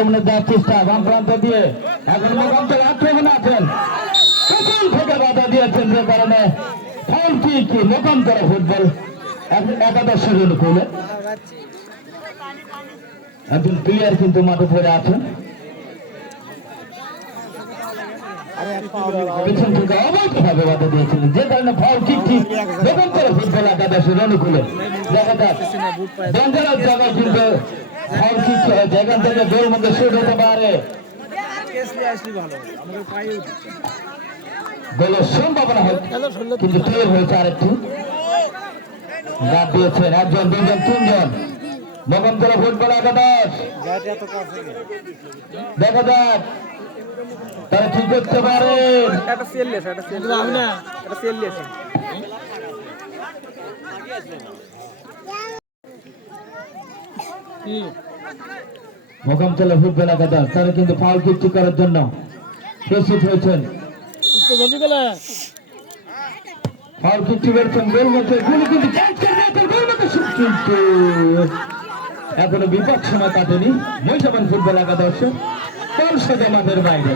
আক্রমণে দেওয়ার চেষ্টা বাম প্রান্ত দিয়ে এখন মোকামতলা আক্রমণে আছেন প্রথম থেকে বাধা দিয়েছেন যে কারণে ফাউল কিক মোকামতলা ফুটবল একাদশের অনুকূলে একজন প্লেয়ার কিন্তু মাঠে পড়ে আছেন পিছন থেকে অবৈধভাবে বাধা দিয়েছিলেন যে কারণে ফাউল কিকটি মোকামতলা ফুটবল একাদশের অনুকূলে দেখা যাক ডেঞ্জারাস জায়গায় কিন্তু ফাউল কিক যেখান থেকে গোল মধ্যে শুট হতে পারে গোলের সম্ভাবনা হয় কিন্তু ক্লিয়ার হয়েছে আরেকটি গাছ দিয়েছেন একজন দুজন তিনজন মোকামতলা ফুটবল একাদশ দেখা যাক তারা কি করতে পারে মোকামতলা ফুটবল একাদশ তারা কিন্তু ফাউল কিক করার জন্য প্রস্তুত হয়েছেন ফাউল কিক করেছেন গোল মধ্যে কিন্তু এখনো বিপদ সময় কাটেনি মহিষাবান ফুটবল একাদশ মাঠের বাইরে